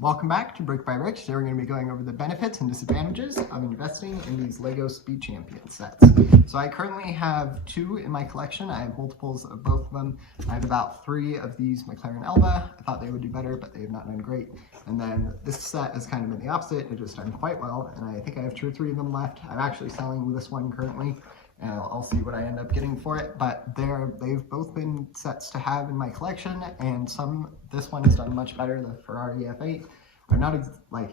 Welcome back to Brick by Brick. Today we're going to be going over the benefits and disadvantages of investing in these LEGO Speed Champion sets. So I currently have 2 in my collection. I have multiples of both of them. I have about 3 of these McLaren Elba. I thought they would do better, but they have not done great. And then this set has kind of been the opposite. It has done quite well, and I think I have 2 or 3 of them left. I'm actually selling this one currently, and I'll see what I end up getting for it. But they've both been sets to have in my collection, and this one has done much better, the Ferrari F8. I'm not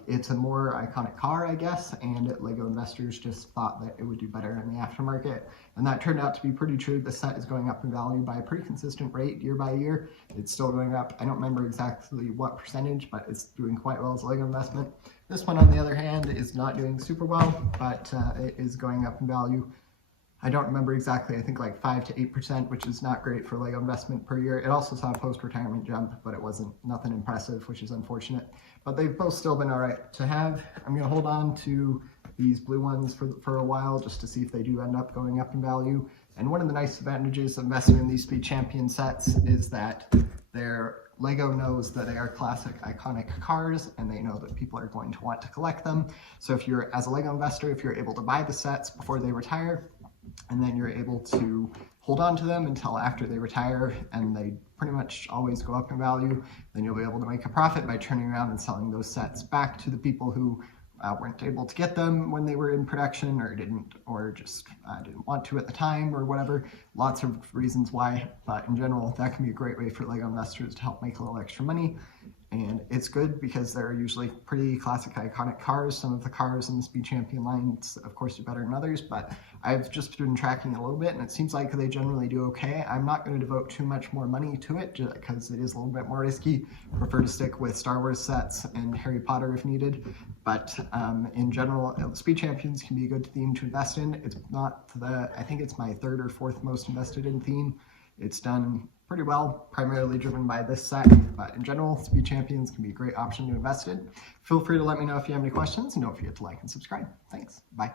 it's a more iconic car, I guess, and LEGO investors just thought that it would do better in the aftermarket, and that turned out to be pretty true. The set is going up in value by a pretty consistent rate year by year. It's still going up. I don't remember exactly what percentage, but it's doing quite well as a LEGO investment. This one, on the other hand, is not doing super well, but it is going up in value. I don't remember exactly, I think like 5 to 8%, which is not great for LEGO investment per year. It also saw a post-retirement jump, but it wasn't nothing impressive, which is unfortunate. But they've both still been all right to have. I'm going to hold on to these blue ones for a while just to see if they do end up going up in value. And one of the nice advantages of investing in these Speed Champion sets is that LEGO knows that they are classic, iconic cars, and they know that people are going to want to collect them. So if you're, as a LEGO investor, if you're able to buy the sets before they retire, and then you're able to hold on to them until after they retire, and they pretty much always go up in value, then you'll be able to make a profit by turning around and selling those sets back to the people who weren't able to get them when they were in production, or didn't want to at the time, or whatever. Lots of reasons why, but in general, that can be a great way for LEGO investors to help make a little extra money. And it's good because they're usually pretty classic, iconic cars. Some of the cars in the Speed Champion lines, of course, do better than others, but I've just been tracking a little bit, and it seems like they generally do okay. I'm not going to devote too much more money to it, just because it is a little bit more risky. I prefer to stick with Star Wars sets and Harry Potter if needed, but in general, Speed Champions can be a good theme to invest in. It's not I think it's my 3rd or 4th most invested in theme. It's done pretty well, primarily driven by this set, but in general, Speed Champions can be a great option to invest in. Feel free to let me know if you have any questions, and don't forget to like and subscribe. Thanks. Bye.